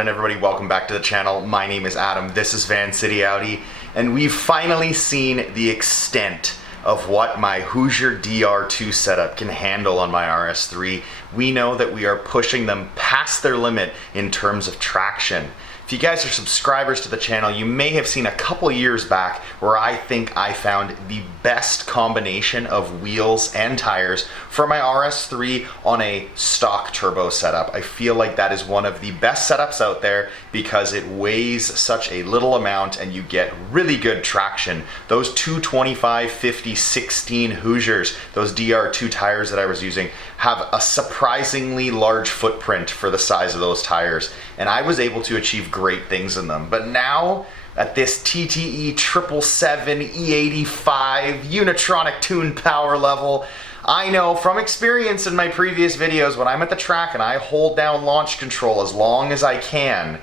happening, everybody? Welcome back to the channel. My name is Adam. This is Vancity Audi, and we've finally seen the extent of what my Hoosier DR2 setup can handle on my RS3. We know that we are pushing them past their limit in terms of traction. If you guys are subscribers to the channel, you may have seen a couple years back where I think I found the best combination of wheels and tires for my RS3 on a stock turbo setup. I feel like that is one of the best setups out there because it weighs such a little amount and you get really good traction. Those 225, 50, 16 Hoosiers, those DR2 tires that I was using, have a surprisingly large footprint for the size of those tires, and I was able to achieve great things in them. But now, at this TTE 777 E85 Unitronic tuned power level, I know from experience in my previous videos, when I'm at the track and I hold down launch control as long as I can,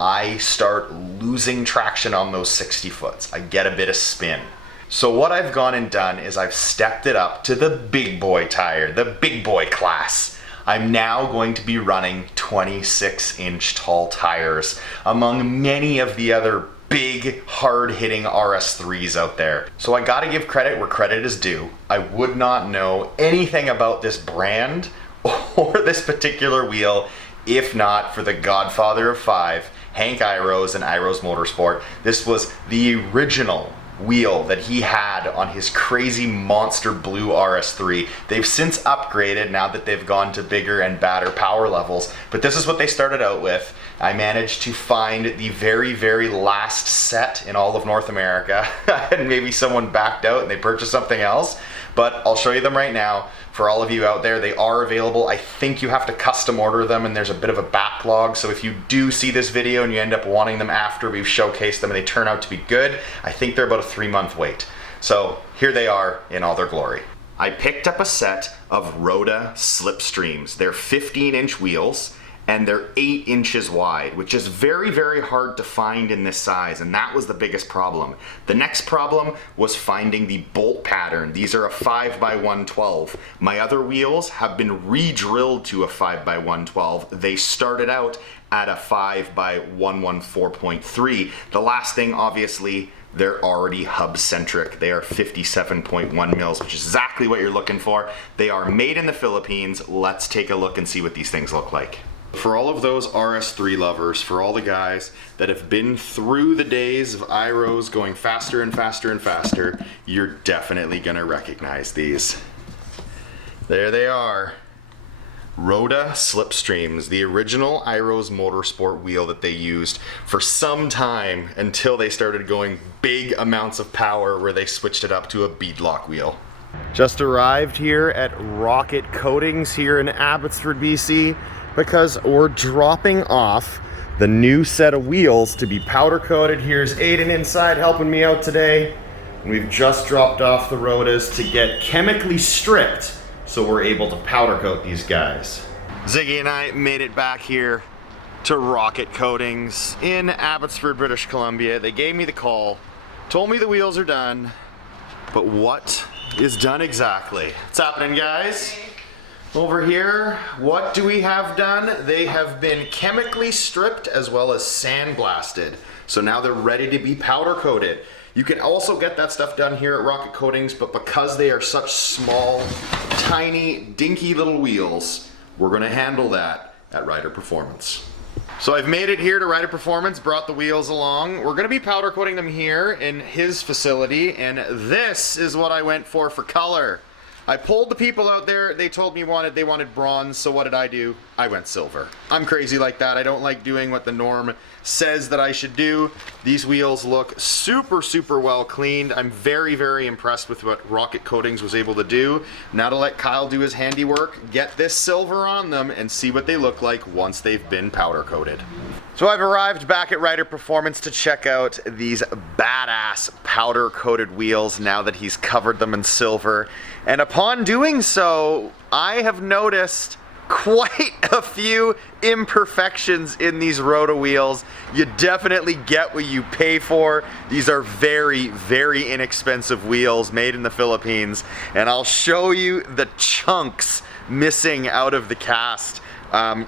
I start losing traction on those 60 foots. I get a bit of spin. So what I've gone and done is I've stepped it up to the big boy tire, the big boy class. I'm now going to be running 26-inch tall tires among many of the other big, hard-hitting RS3s out there. So I gotta give credit where credit is due. I would not know anything about this brand or this particular wheel if not for the godfather of five, Hank Iros and Iros Motorsport. This was the original wheel that he had on his crazy monster blue RS3. They've since upgraded now that they've gone to bigger and badder power levels, but this is what they started out with. I managed to find the very, very last set in all of North America, and maybe someone backed out and they purchased something else, but I'll show you them right now. For all of you out there, they are available. I think you have to custom order them and there's a bit of a backlog, so if you do see this video and you end up wanting them after we've showcased them and they turn out to be good, I think they're about a 3-month wait. So here they are in all their glory. I picked up a set of Rhoda Slipstreams. They're 15-inch wheels and they're 8 inches wide, which is very, very hard to find in this size, and that was the biggest problem. The next problem was finding the bolt pattern. These are a 5x112. My other wheels have been re-drilled to a 5x112. They started out at a 5x114.3. The last thing, obviously, they're already hub-centric. They are 57.1 mils, which is exactly what you're looking for. They are made in the Philippines. Let's take a look and see what these things look like. For all of those RS3 lovers, for all the guys that have been through the days of Iros going faster and faster and faster, you're definitely gonna recognize these. There they are. Rhoda Slipstreams, the original Iros Motorsport wheel that they used for some time until they started going big amounts of power where they switched it up to a beadlock wheel. Just arrived here at Rocket Coatings here in Abbotsford, BC, because we're dropping off the new set of wheels to be powder coated. Here's Aiden inside helping me out today. We've just dropped off the Rhodas to get chemically stripped so we're able to powder coat these guys. Ziggy and I made it back here to Rocket Coatings in Abbotsford, British Columbia. They gave me the call, told me the wheels are done, but what is done exactly? What's happening, guys? Over here, what do we have done? They have been chemically stripped as well as sandblasted. So now they're ready to be powder coated. You can also get that stuff done here at Rocket Coatings, but because they are such small, tiny, dinky little wheels, we're gonna handle that at Rider Performance. So I've made it here to Rider Performance, brought the wheels along. We're gonna be powder coating them here in his facility, and this is what I went for color. I pulled the people out there, they told me they wanted bronze, so what did I do? I went silver. I'm crazy like that. I don't like doing what the norm says that I should do. These wheels look super, super well cleaned. I'm very, very impressed with what Rocket Coatings was able to do. Now to let Kyle do his handiwork, get this silver on them, and see what they look like once they've been powder coated. So I've arrived back at Rider Performance to check out these badass powder coated wheels now that he's covered them in silver. And upon doing so, I have noticed quite a few imperfections in these Rhoda wheels. You definitely get what you pay for. These are very, very inexpensive wheels made in the Philippines, and I'll show you the chunks missing out of the cast.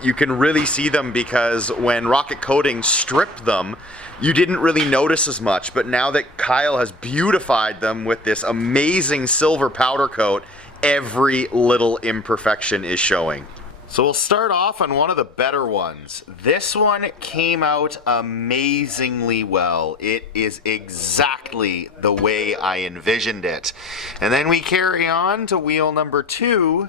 You can really see them because when Rocket Coating stripped them, you didn't really notice as much, but now that Kyle has beautified them with this amazing silver powder coat, every little imperfection is showing. So we'll start off on one of the better ones. This one came out amazingly well. It is exactly the way I envisioned it. And then we carry on to wheel number 2,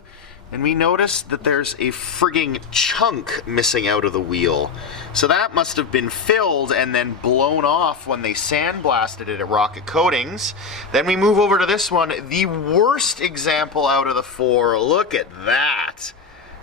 and we notice that there's a frigging chunk missing out of the wheel. So that must have been filled and then blown off when they sandblasted it at Rocket Coatings. Then we move over to this one, the worst example out of the 4. Look at that.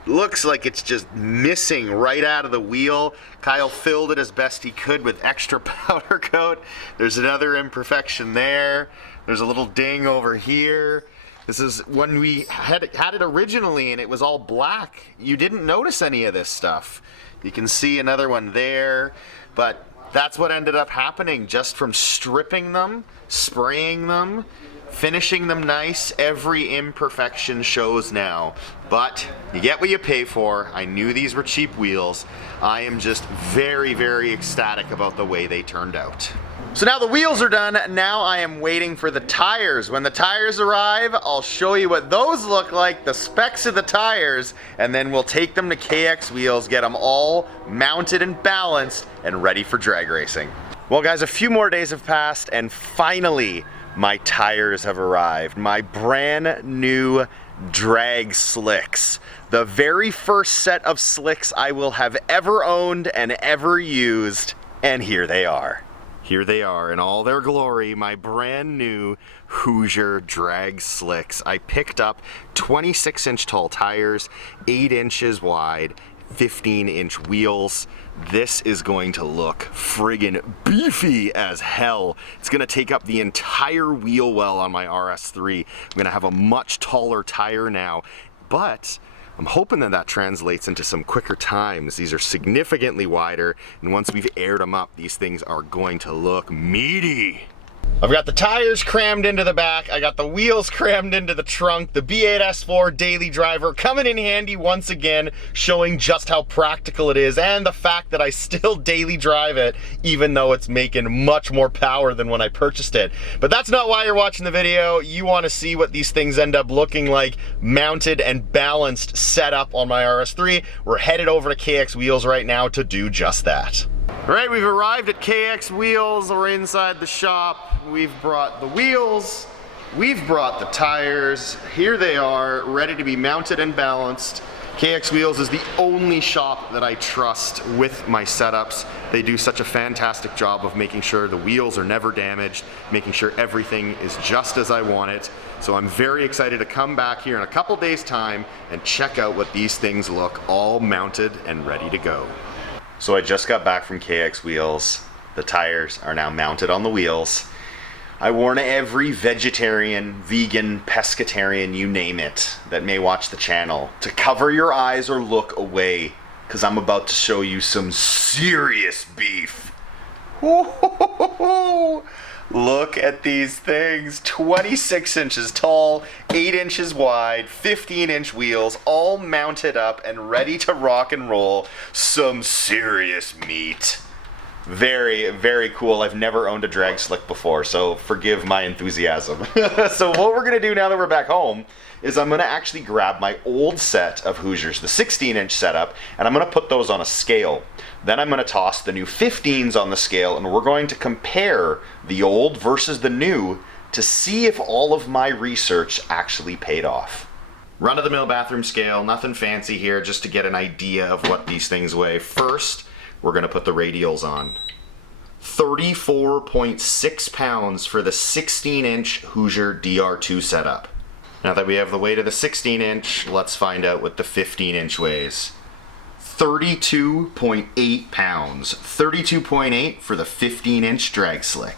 Looks like it's just missing right out of the wheel. Kyle filled it as best he could with extra powder coat. There's another imperfection there. There's a little ding over here. This is when we had it originally and it was all black. You didn't notice any of this stuff. You can see another one there, but that's what ended up happening just from stripping them, spraying them, finishing them nice. Every imperfection shows now, but you get what you pay for. I knew these were cheap wheels. I am just very, very ecstatic about the way they turned out. So now the wheels are done. Now I am waiting for the tires. When the tires arrive, I'll show you what those look like, the specs of the tires, and then we'll take them to KX Wheels, get them all mounted and balanced and ready for drag racing. Well guys, a few more days have passed and finally my tires have arrived. My brand new drag slicks. The very first set of slicks I will have ever owned and ever used, and here they are. Here they are in all their glory, my brand new Hoosier drag slicks. I picked up 26-inch tall tires, 8 inches wide, 15-inch wheels. This is going to look friggin' beefy as hell. It's gonna take up the entire wheel well on my RS3. I'm gonna have a much taller tire now, but I'm hoping that that translates into some quicker times. These are significantly wider, and once we've aired them up, these things are going to look meaty. I've got the tires crammed into the back, I got the wheels crammed into the trunk, the B8S4 daily driver coming in handy once again, showing just how practical it is and the fact that I still daily drive it even though it's making much more power than when I purchased it. But that's not why you're watching the video. You want to see what these things end up looking like mounted and balanced set up on my RS3. We're headed over to KX Wheels right now to do just that. All right, we've arrived at KX Wheels. We're inside the shop. We've brought the wheels, we've brought the tires. Here they are, ready to be mounted and balanced. KX Wheels is the only shop that I trust with my setups. They do such a fantastic job of making sure the wheels are never damaged, making sure everything is just as I want it. So I'm very excited to come back here in a couple days' time and check out what these things look all mounted and ready to go. So I just got back from KX Wheels. The tires are now mounted on the wheels. I warn every vegetarian, vegan, pescatarian, you name it, that may watch the channel to cover your eyes or look away, because I'm about to show you some serious beef. Look at these things, 26 inches tall, 8 inches wide, 15-inch wheels, all mounted up and ready to rock and roll. Some serious meat. Very, very cool. I've never owned a drag slick before, so forgive my enthusiasm. So what we're gonna do now that we're back home is I'm gonna actually grab my old set of Hoosiers, the 16-inch setup, and I'm gonna put those on a scale. Then I'm gonna toss the new 15s on the scale, and we're going to compare the old versus the new to see if all of my research actually paid off. Run-of-the-mill bathroom scale, nothing fancy here, just to get an idea of what these things weigh. First, we're gonna put the radials on. 34.6 pounds for the 16-inch Hoosier DR2 setup. Now that we have the weight of the 16-inch, let's find out what the 15-inch weighs. 32.8 pounds. 32.8 for the 15-inch drag slick.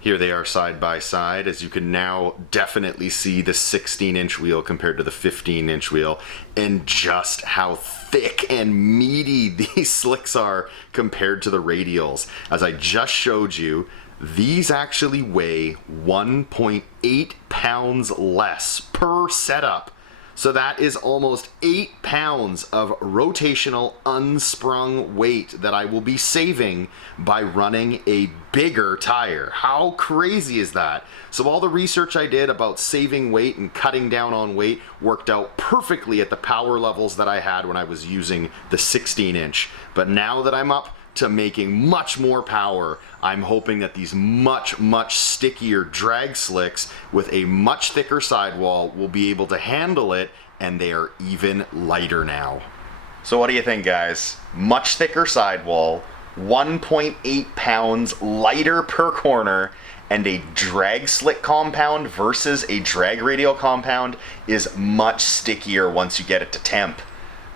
Here they are side by side, as you can now definitely see the 16-inch wheel compared to the 15-inch wheel, and just how thick and meaty these slicks are compared to the radials. As I just showed you, these actually weigh 1.8 pounds less per setup So that is almost 8 pounds of rotational unsprung weight that I will be saving by running a bigger tire. How crazy is that? So all the research I did about saving weight and cutting down on weight worked out perfectly at the power levels that I had when I was using the 16-inch. But now that I'm up to making much more power, I'm hoping that these much stickier drag slicks with a much thicker sidewall will be able to handle it, and they are even lighter now. So what do you think, guys? Much thicker sidewall, 1.8 pounds lighter per corner, and a drag slick compound versus a drag radial compound is much stickier once you get it to temp.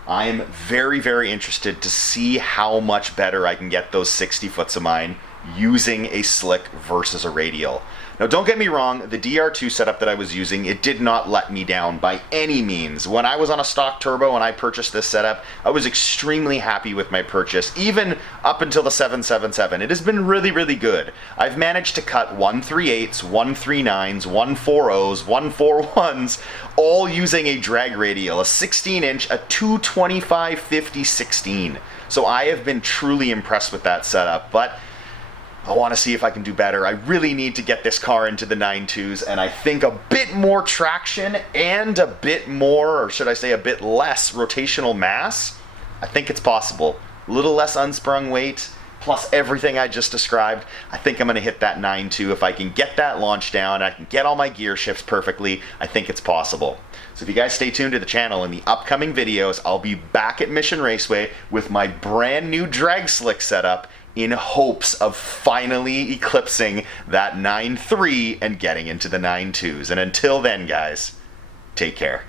I am very interested to see how much better I can get those 60 foots of mine using a slick versus a radial. Now don't get me wrong, the DR2 setup that I was using, it did not let me down by any means. When I was on a stock turbo and I purchased this setup, I was extremely happy with my purchase, even up until the 777. It has been really good. I've managed to cut 138s, 139s, 140s, 141s, all using a drag radial, a 16-inch, a 225/50/16. So I have been truly impressed with that setup, but I want to see if I can do better. I really need to get this car into the 9.2s, and I think a bit more traction and a bit more, or should I say a bit less rotational mass, I think it's possible. A little less unsprung weight, plus everything I just described, I think I'm going to hit that 9.2. If I can get that launch down, I can get all my gear shifts perfectly, I think it's possible. So if you guys stay tuned to the channel, in the upcoming videos, I'll be back at Mission Raceway with my brand new drag slick setup, in hopes of finally eclipsing that 9.3 and getting into the 9.2s. And until then, guys, take care.